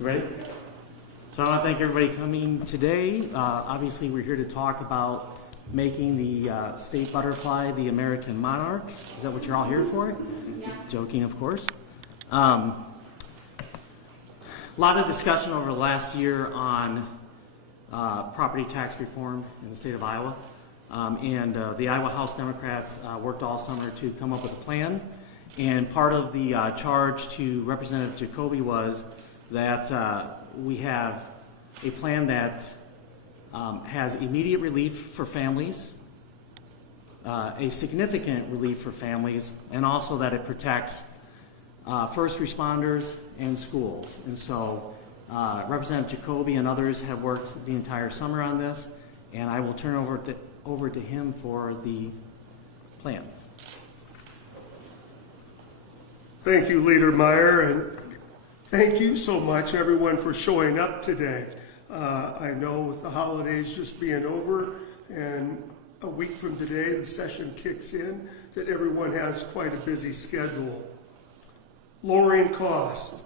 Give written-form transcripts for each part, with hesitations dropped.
You ready? So I want to thank everybody coming today. Obviously, we're here to talk about making the state butterfly the American monarch. Is that what you're all here for? Yeah. Joking, of course. A lot of discussion over the last year on property tax reform in the state of Iowa. The Iowa House Democrats worked all summer to come up with a plan. And part of the charge to Representative Jacoby was that we have a plan that has immediate relief for families, a significant relief for families, and also that it protects first responders and schools. And so Representative Jacoby and others have worked the entire summer on this, and I will turn over to him for the plan. Thank you, Leader Meyer, and thank you so much, everyone, for showing up today. I know with the holidays just being over and a week from today the session kicks in, that everyone has quite a busy schedule. Lowering costs.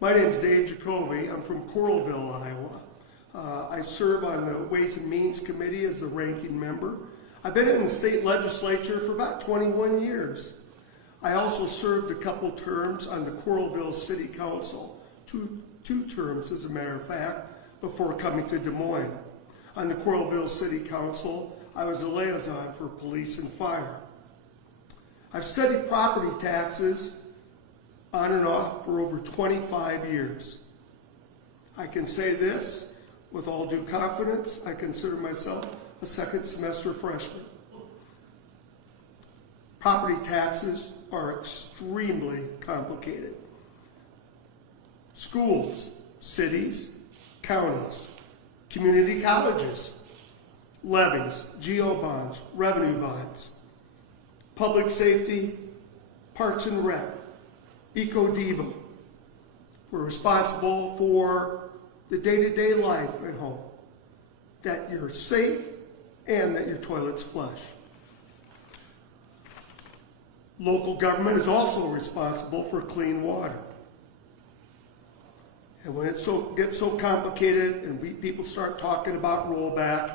My name is Dave Jacoby. I'm from Coralville, Iowa. I serve on the Ways and Means Committee as the ranking member. I've been in the state legislature for about 21 years. I also served a couple terms on the Coralville City Council, two terms as a matter of fact, before coming to Des Moines. On the Coralville City Council, I was a liaison for police and fire. I've studied property taxes on and off for over 25 years. I can say this with all due confidence, I consider myself a second semester freshman. Property taxes are extremely complicated. Schools, cities, counties, community colleges, levies, GO bonds, revenue bonds, public safety, parks and rec, eco-devo. We're responsible for the day-to-day life at home, that you're safe and that your toilets flush. Local government is also responsible for clean water. And when it gets so complicated and people start talking about rollback,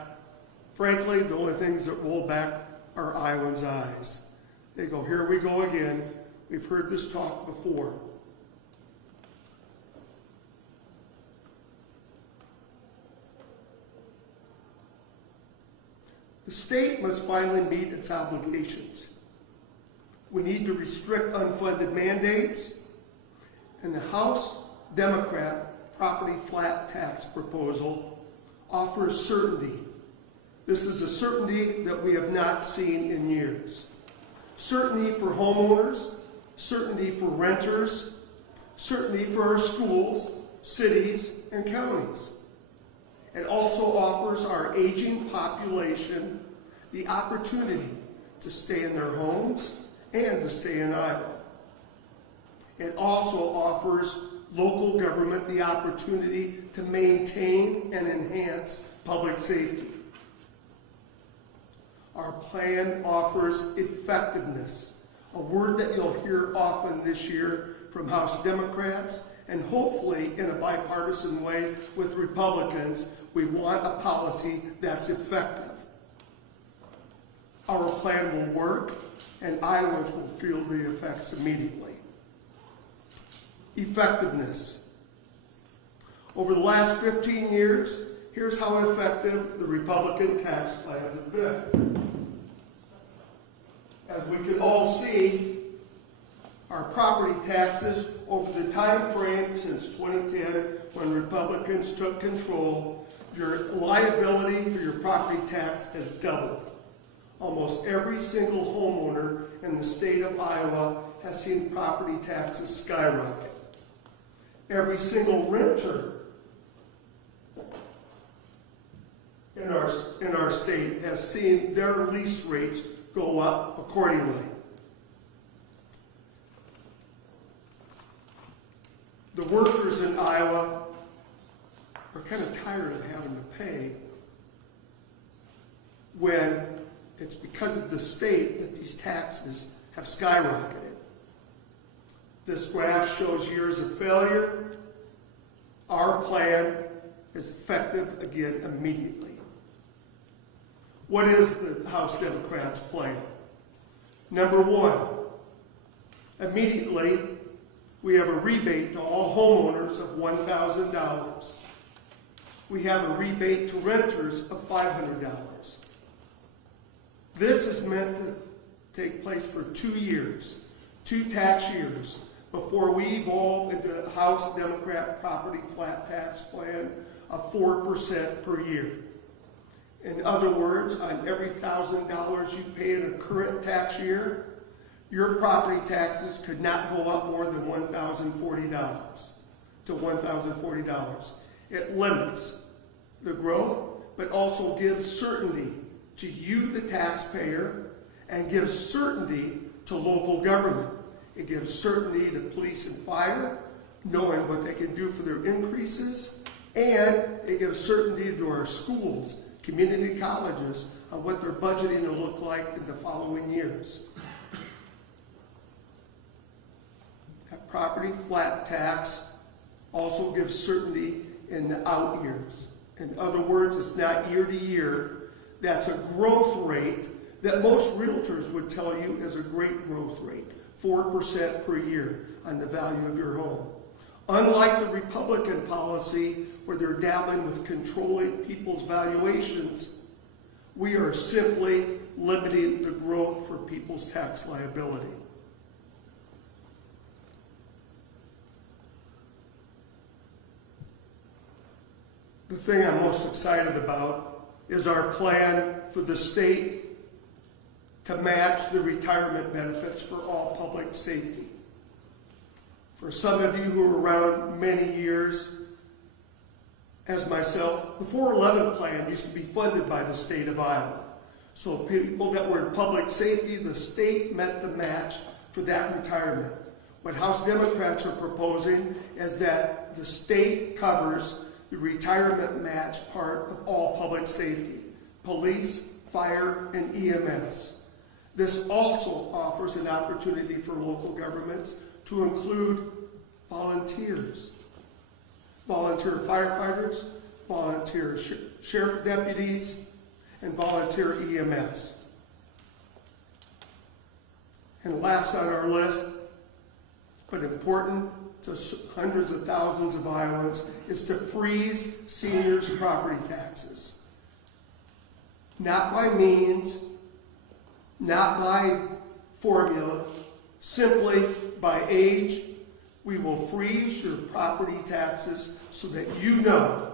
frankly, the only things that roll back are Iowans' eyes. They go, here we go again. We've heard this talk before. The state must finally meet its obligations. We need to restrict unfunded mandates, and the House Democrat property flat tax proposal offers certainty. This is a certainty that we have not seen in years. Certainty for homeowners, certainty for renters, certainty for our schools, cities, and counties. It also offers our aging population the opportunity to stay in their homes and to stay in Iowa. It also offers local government the opportunity to maintain and enhance public safety. Our plan offers effectiveness, a word that you'll hear often this year from House Democrats, and hopefully in a bipartisan way with Republicans. We want a policy that's effective. Our plan will work, and Iowans will feel the effects immediately. Effectiveness. Over the last 15 years, here's how effective the Republican tax plans have been. As we can all see, our property taxes over the time frame since 2010, when Republicans took control, your liability for your property tax has doubled. Almost every single homeowner in the state of Iowa has seen property taxes skyrocket. Every single renter in our state has seen their lease rates go up accordingly. The workers in Iowa are kind of tired of having to pay when it's because of the state that these taxes have skyrocketed. This graph shows years of failure. Our plan is effective again immediately. What is the House Democrats' plan? Number one, immediately we have a rebate to all homeowners of $1,000. We have a rebate to renters of $500. This is meant to take place for 2 years, 2 tax years, before we evolve into the House Democrat property flat tax plan of 4% per year. In other words, on every $1,000 you pay in a current tax year, your property taxes could not go up more than $1,040 to $1,040. It limits the growth, but also gives certainty to you, the taxpayer, and gives certainty to local government. It gives certainty to police and fire, knowing what they can do for their increases, and it gives certainty to our schools, community colleges, on what their budgeting will look like in the following years. That property flat tax also gives certainty in the out years. In other words, it's not year to year. That's a growth rate that most realtors would tell you is a great growth rate, 4% per year on the value of your home. Unlike the Republican policy where they're dabbling with controlling people's valuations, we are simply limiting the growth for people's tax liability. The thing I'm most excited about is our plan for the state to match the retirement benefits for all public safety. For some of you who are around many years, as myself, the 411 plan used to be funded by the state of Iowa. So people that were in public safety, the state met the match for that retirement. What House Democrats are proposing is that the state covers the retirement match part of all public safety, police, fire, and EMS. This also offers an opportunity for local governments to include volunteers, volunteer firefighters, volunteer sheriff deputies, and volunteer EMS. And last on our list, but important to hundreds of thousands of Iowans, is to freeze seniors' property taxes. Not by means, not by formula, simply by age. We will freeze your property taxes so that you know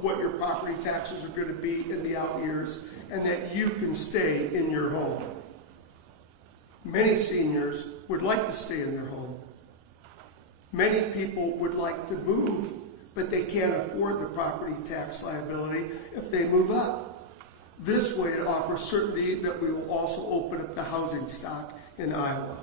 what your property taxes are going to be in the out years, and that you can stay in your home. Many seniors would like to stay in their home. Many people would like to move, but they can't afford the property tax liability if they move up. This way it offers certainty that we will also open up the housing stock in Iowa.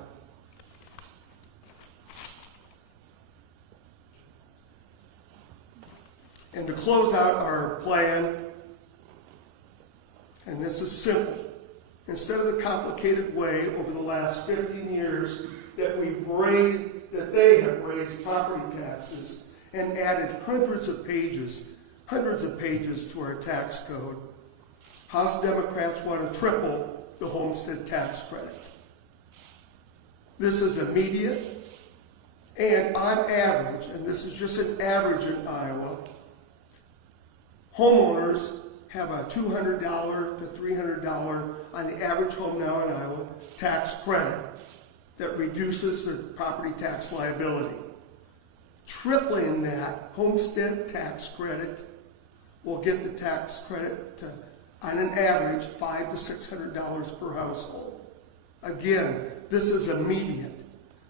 And to close out our plan, and this is simple, instead of the complicated way over the last 15 years that they have raised property taxes and added hundreds of pages to our tax code, House Democrats want to triple the homestead tax credit. This is immediate, and on average, and this is just an average in Iowa, homeowners have a $200 to $300 on the average home now in Iowa tax credit that reduces their property tax liability. Tripling that homestead tax credit will get the tax credit to, on an average, $500 to $600 per household. Again, this is immediate.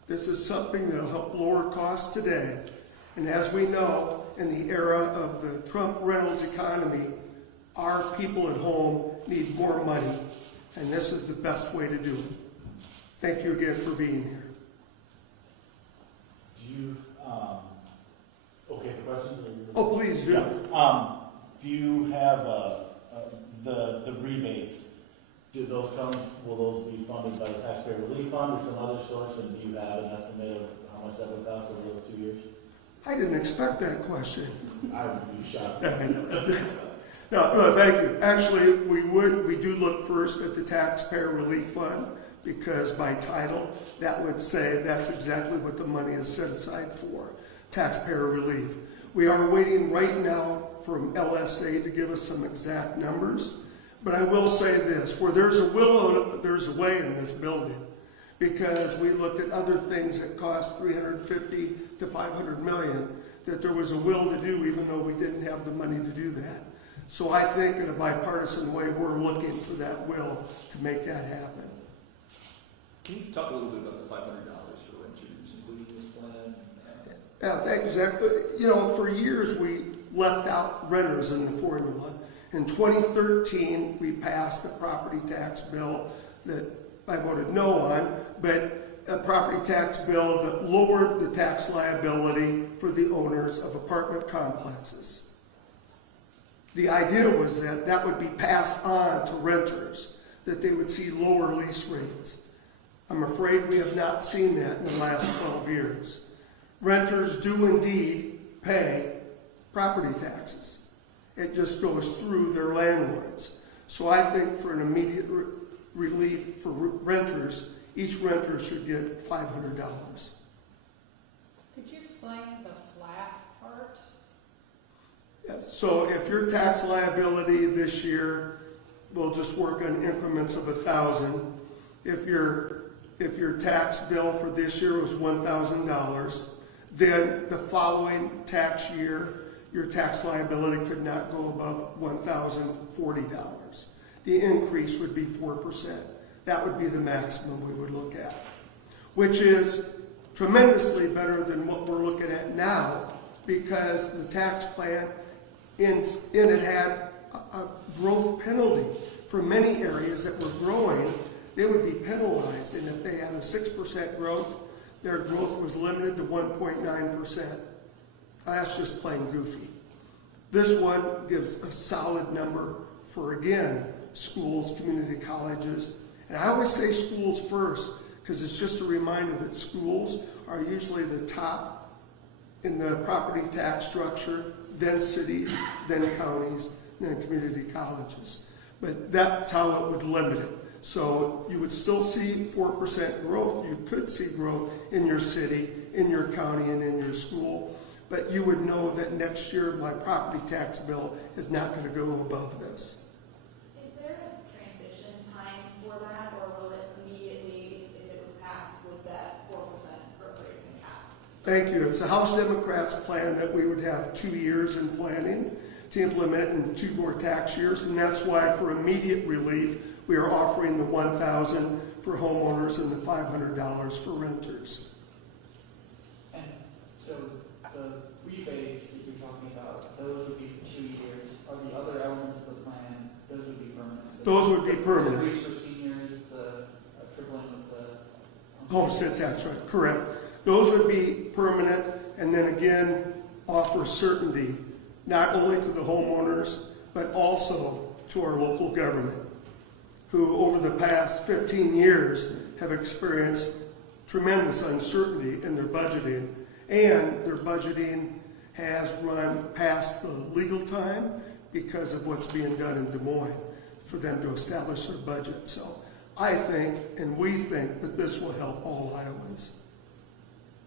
This is something that will help lower costs today. And as we know, in the era of the Trump Reynolds economy, our people at home need more money, and this is the best way to do it. Thank you again for being here. Do you, okay, the question? Oh, please do. Yeah. Do you have the rebates will those be funded by the taxpayer relief fund or some other source, and do you have an estimate of how much that would cost over those 2 years? I didn't expect that question. I would be shocked. No, thank you. Actually, we do look first at the taxpayer relief fund, because by title, that would say that's exactly what the money is set aside for, taxpayer relief. We are waiting right now from LSA to give us some exact numbers, but I will say this, where there's a will, there's a way in this building, because we looked at other things that cost $350 to $500 million, that there was a will to do even though we didn't have the money to do that. So I think in a bipartisan way, we're looking for that will to make that happen. Can you talk a little bit about the $500 for renters, including this plan? Yeah, thank you, Zach. But, you know, for years we left out renters in the formula. In 2013, we passed a property tax bill that I voted no on, but a property tax bill that lowered the tax liability for the owners of apartment complexes. The idea was that that would be passed on to renters, that they would see lower lease rates. I'm afraid we have not seen that in the last 12 years. Renters do indeed pay property taxes. It just goes through their landlords. So I think for an immediate relief for renters, each renter should get $500. Could you explain the flat part? Yes. So if your tax liability this year, we'll just work on increments of 1,000. If your tax bill for this year was $1,000, then the following tax year, your tax liability could not go above $1,040. The increase would be 4%. That would be the maximum we would look at, which is tremendously better than what we're looking at now, because the tax plan in it had a growth penalty. For many areas that were growing, they would be penalized, and if they had a 6% growth, their growth was limited to 1.9%. That's just plain goofy. This one gives a solid number for, again, schools, community colleges. And I always say schools first, because it's just a reminder that schools are usually the top in the property tax structure, then cities, then counties, then community colleges. But that's how it would limit it. So you would still see 4% growth. You could see growth in your city, in your county, and in your school. But you would know that next year my property tax bill is not going to go above this. Is there a transition time for that, or will it immediately, if it was passed, with that 4% growth rate in cap? Thank you. It's the House Democrats' plan that we would have 2 years in planning to implement in 2 more tax years, and that's why for immediate relief, we are offering the $1,000 for homeowners and the $500 for renters. And so the rebates that you're talking about, those would be for 2 years. Are the other elements of the plan, those would be permanent? So Those would be permanent. Increase for seniors, the tripling of the Homestead tax, right, correct. Those would be permanent, and then again, offer certainty, not only to the homeowners, but also to our local government, who over the past 15 years have experienced tremendous uncertainty in their budgeting, and their budgeting has run past the legal time because of what's being done in Des Moines for them to establish their budget. So I think, and we think, that this will help all Iowans.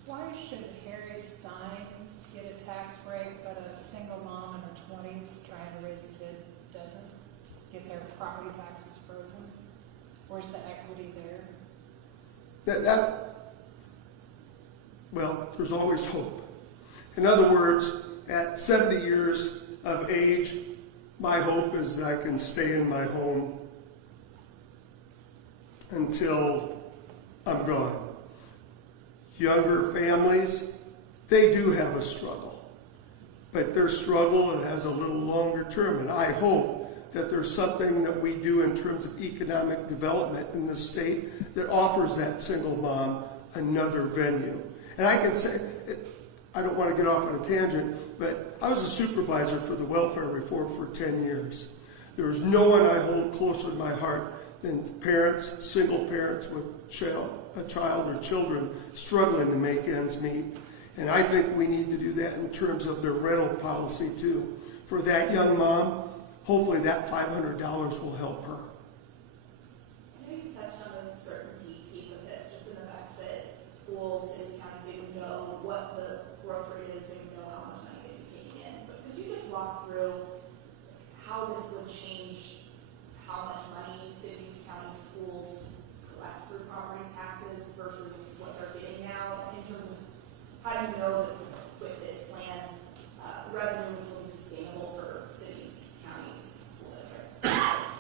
Why should Harry Stein get a tax break, but a single mom in her 20s trying to raise a kid doesn't get their property taxes frozen? Where's the equity there? Well, there's always hope. In other words, at 70 years of age, my hope is that I can stay in my home until I'm gone. Younger families, they do have a struggle, but their struggle has a little longer term, and I hope that there's something that we do in terms of economic development in the state that offers that single mom another venue. And I can say, I don't want to get off on a tangent, but I was a supervisor for the welfare reform for 10 years. There was no one I hold closer to my heart than parents, single parents with a child or children struggling to make ends meet. And I think we need to do that in terms of their rental policy too. For that young mom, hopefully that $500 will help her. I know you touched on the certainty piece of this, just in the fact that schools, cities, counties, they would know what the growth rate is, they would know how much money they'd be taking in. But could you just walk through how this would change how much money cities, counties, schools collect through property taxes versus what they're getting now, in terms of how do you know that with this plan, revenue will be sustainable for cities, counties, school districts?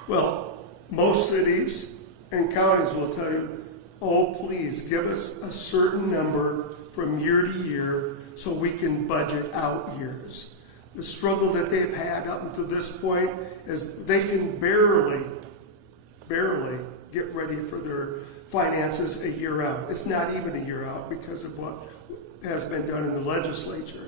Well, most cities and counties will tell you, oh, please give us a certain number from year to year so we can budget out years. The struggle that they've had up until this point is they can barely get ready for their finances a year out. It's not even a year out because of what has been done in the legislature.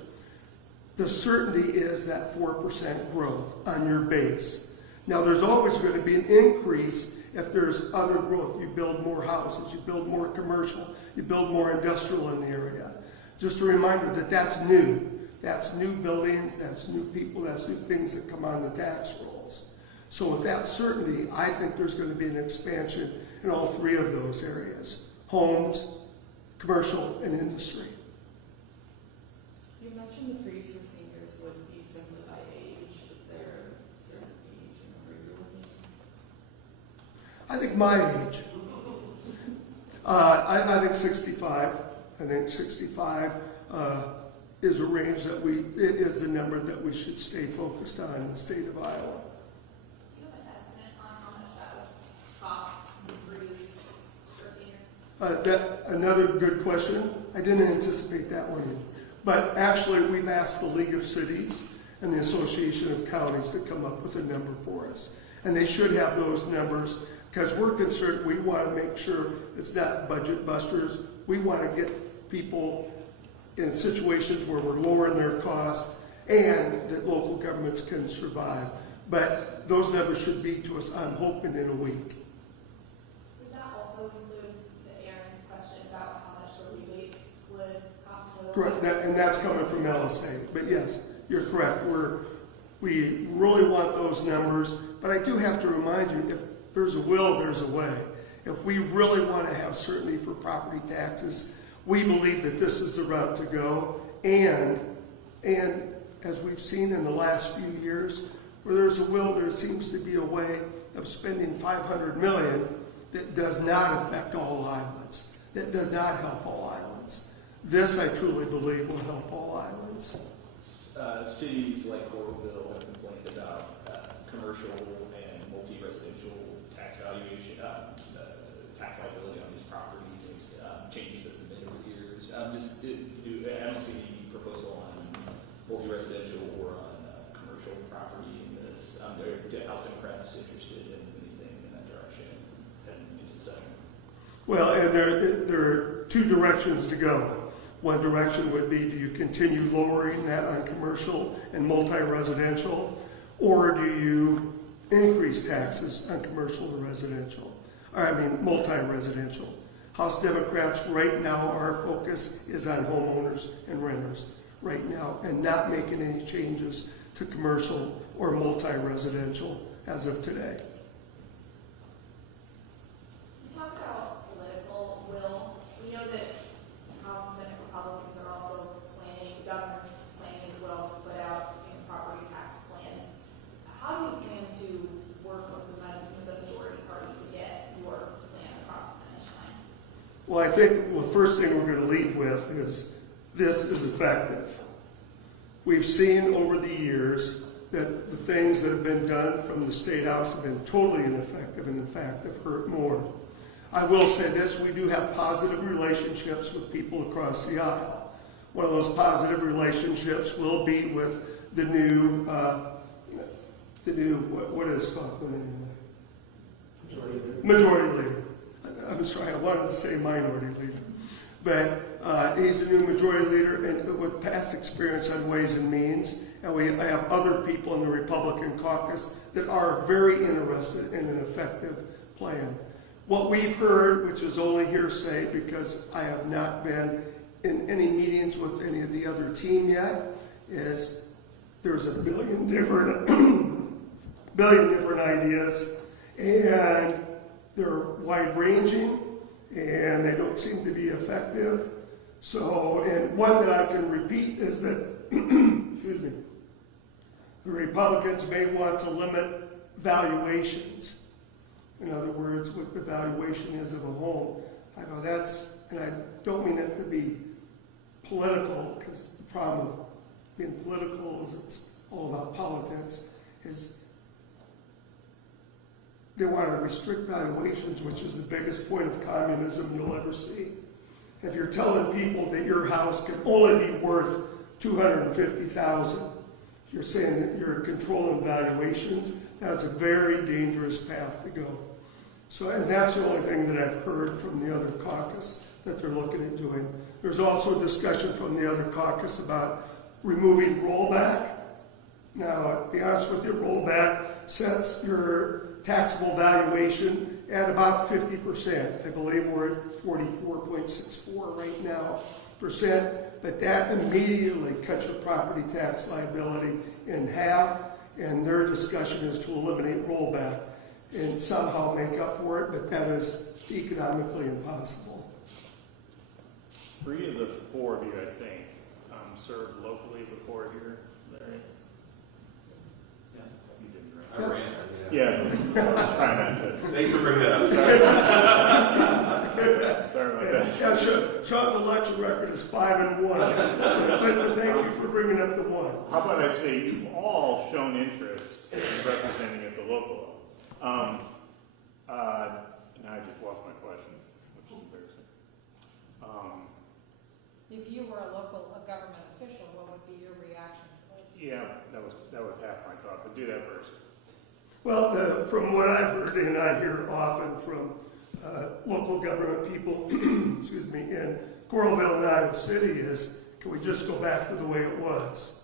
The certainty is that 4% growth on your base. Now, there's always going to be an increase if there's other growth. You build more houses, you build more commercial, you build more industrial in the area. Just a reminder that that's new. That's new buildings, that's new people, that's new things that come on the tax rolls. So with that certainty, I think there's going to be an expansion in all three of those areas: homes, commercial, and industry. You mentioned the freeze for seniors would be simply by age. Is there a certain age number you're looking at? I think my age. I think 65. I think 65 is a range that is the number that we should stay focused on in the state of Iowa. Do you have an estimate on how much that would cost to freeze for seniors? Another good question. I didn't anticipate that one. But actually, we've asked the League of Cities and the Association of Counties to come up with a number for us. And they should have those numbers because we're concerned. We want to make sure it's not budget busters. We want to get people in situations where we're lowering their costs and that local governments can survive. But those numbers should be to us, I'm hoping, in a week. Does that also include, to Aaron's question about how much the rebates would cost to the Correct, and that's coming from LSA. But yes, you're correct. We really want those numbers, but I do have to remind you, if there's a will, there's a way. If we really want to have certainty for property taxes, we believe that this is the route to go. And as we've seen in the last few years, where there's a will, there seems to be a way of spending $500 million that does not affect all islands, that does not help all islands. This, I truly believe, will help all islands. Cities like Coralville have complained about commercial and multi-residential tax valuation, tax liability on these properties, changes that have been over the years. I don't see any proposal on multi-residential or on commercial property in this. House Democrats interested in anything in that direction and into the second. Well, and there are two directions to go. One direction would be, do you continue lowering that on commercial and multi-residential, or do you increase taxes on commercial and residential? Multi-residential. House Democrats right now, our focus is on homeowners and renters right now, and not making any changes to commercial or multi-residential as of today. You talk about political will. We know that House and Senate Republicans are also planning, the governor's planning as well to put out property tax plans. How do you plan to work with the majority party to get your plan across the finish line? Well, I think the first thing we're going to lead with is this is effective. We've seen over the years that the things that have been done from the State House have been totally ineffective and, in fact, have hurt more. I will say this, we do have positive relationships with people across the aisle. One of those positive relationships will be with the new what is Scotland anyway? Majority Leader. I'm sorry, I wanted to say Minority Leader. But he's a new Majority Leader and with past experience on Ways and Means. And we have other people in the Republican caucus that are very interested in an effective plan. What we've heard, which is only hearsay because I have not been in any meetings with any of the other team yet, is there's a billion different ideas, and they're wide-ranging, and they don't seem to be effective. So, and one that I can repeat is that, excuse me, the Republicans may want to limit valuations. In other words, what the valuation is of a home. I go, that's, and I don't mean it to be political, because the problem with being political is it's all about politics, is they want to restrict valuations, which is the biggest point of communism you'll ever see. If you're telling people that your house can only be worth $250,000, you're saying that you're controlling valuations. That's a very dangerous path to go. So, and that's the only thing that I've heard from the other caucus that they're looking at doing. There's also discussion from the other caucus about removing rollback. Now, to be honest with you, rollback sets your taxable valuation at about 50%. I believe we're at 44.64 right now percent, but that immediately cuts your property tax liability in half, and their discussion is to eliminate rollback and somehow make up for it, but that is economically impossible. 3 of the 4 of you, I think, served locally before here, Larry? Yes. You did, right? I ran it, Yeah, try not to. Thanks for bringing that up. Sorry. Sorry about that. Yeah, Sean's election record is 5-1, but thank you for bringing up the one. How about I say you've all shown interest in representing at the local level. Now I just lost my question, which is embarrassing. If you were a government official, what would be your reaction to this? Yeah, that was half my thought, but do that first. Well, from what I've heard, and I hear often from local government people, excuse me, in Coralville and Iowa City is, can we just go back to the way it was?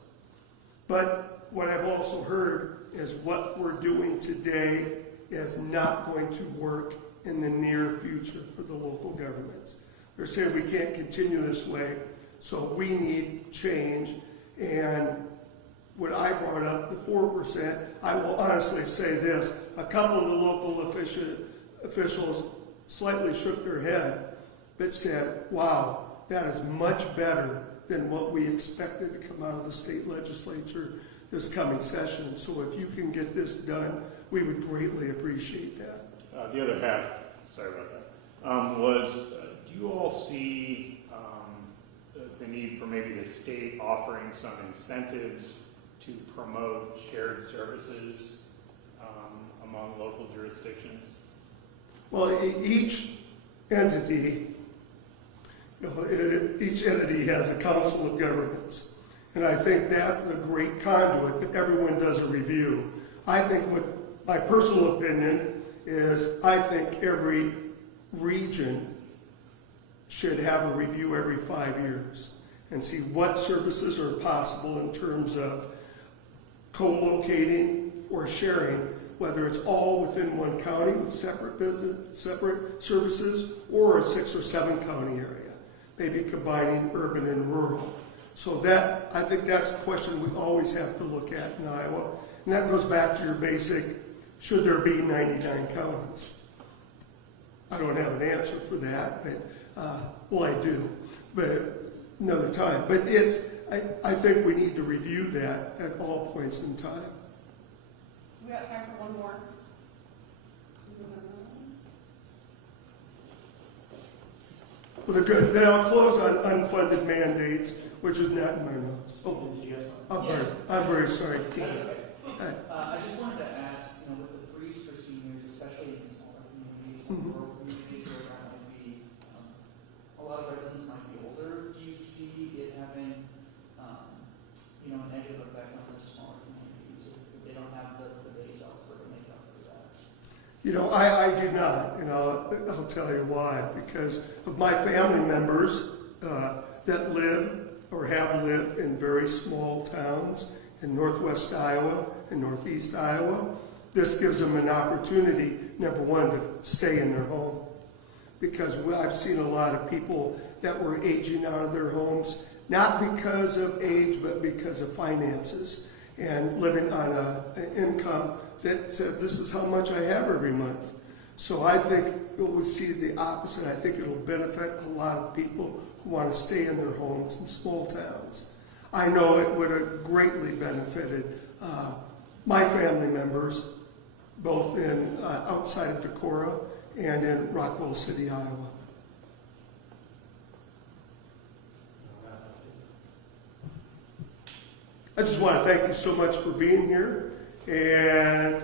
But what I've also heard is what we're doing today is not going to work in the near future for the local governments. They're saying we can't continue this way, so we need change. And when I brought up the 4%, I will honestly say this, a couple of the local officials slightly shook their head, but said, wow, that is much better than what we expected to come out of the state legislature this coming session. So if you can get this done, we would greatly appreciate that. The other half, sorry about that, was do you all see the need for maybe the state offering some incentives to promote shared services among local jurisdictions? Well, each entity, each entity has a council of governments. And I think that's a great conduit that everyone does a review. I think what my personal opinion is, I think every region should have a review every 5 years and see what services are possible in terms of co-locating or sharing, whether it's all within one county with separate services, or a 6 or 7 county area, maybe combining urban and rural. So that, I think that's a question we always have to look at in Iowa. And that goes back to your basic, should there be 99 counties? I don't have an answer for that, but, well, I do, but another time. But it's, I think we need to review that at all points in time. We got time for one more. Well, good. Then I'll close on unfunded mandates, which is not in my notes. Oh, Did you have I'm very sorry. I just wanted to ask, with the freeze for seniors, especially in smaller communities, rural communities where that might be, a lot of residents might be older, do you see it having, a negative effect on those smaller communities if they don't have the base elsewhere to make up for that? I do not, and I'll tell you why. Because of my family members that live or have lived in very small towns in northwest Iowa and northeast Iowa, this gives them an opportunity number one, to stay in their home. Because I've seen a lot of people that were aging out of their homes, not because of age, but because of finances, and living on an income that says, this is how much I have every month. So I think we'll see the opposite. I think it'll benefit a lot of people who want to stay in their homes in small towns. I know it would have greatly benefited my family members, both in outside of Decorah and in Rockwell City, Iowa. I just want to thank you so much for being here, and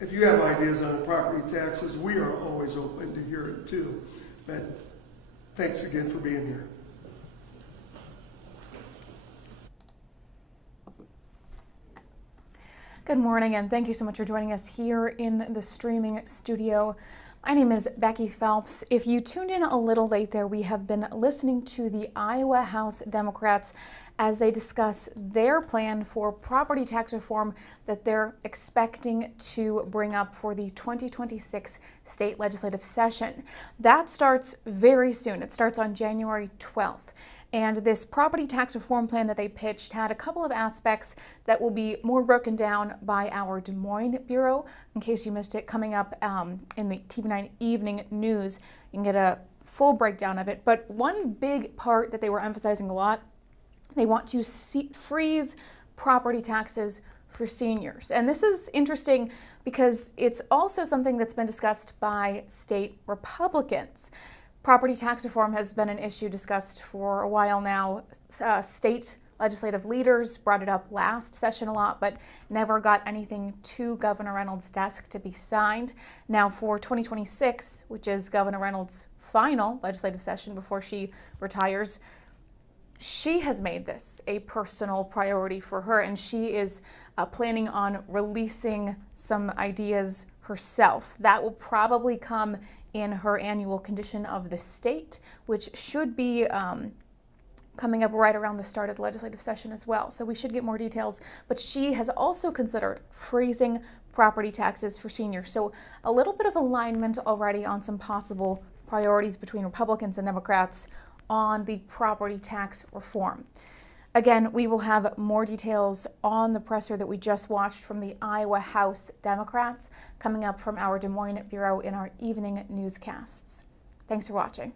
if you have ideas on property taxes, we are always open to hear it too. But thanks again for being here. Good morning, and thank you so much for joining us here in the streaming studio. My name is Becky Phelps. If you tuned in a little late there, we have been listening to the Iowa House Democrats as they discuss their plan for property tax reform that they're expecting to bring up for the 2026 state legislative session. That starts very soon. It starts on January 12th. And this property tax reform plan that they pitched had a couple of aspects that will be more broken down by our Des Moines Bureau. In case you missed it, coming up in the TV9 Evening News, you can get a full breakdown of it. But one big part that they were emphasizing a lot, they want to freeze property taxes for seniors. And this is interesting because it's also something that's been discussed by state Republicans. Property tax reform has been an issue discussed for a while now. State legislative leaders brought it up last session a lot, but never got anything to Governor Reynolds' desk to be signed. Now for 2026, which is Governor Reynolds' final legislative session before she retires, she has made this a personal priority for her, and she is planning on releasing some ideas herself. That will probably come in her annual condition of the state, which should be coming up right around the start of the legislative session as well. So we should get more details. But she has also considered freezing property taxes for seniors. So a little bit of alignment already on some possible priorities between Republicans and Democrats on the property tax reform. Again, we will have more details on the presser that we just watched from the Iowa House Democrats coming up from our Des Moines Bureau in our evening newscasts. Thanks for watching.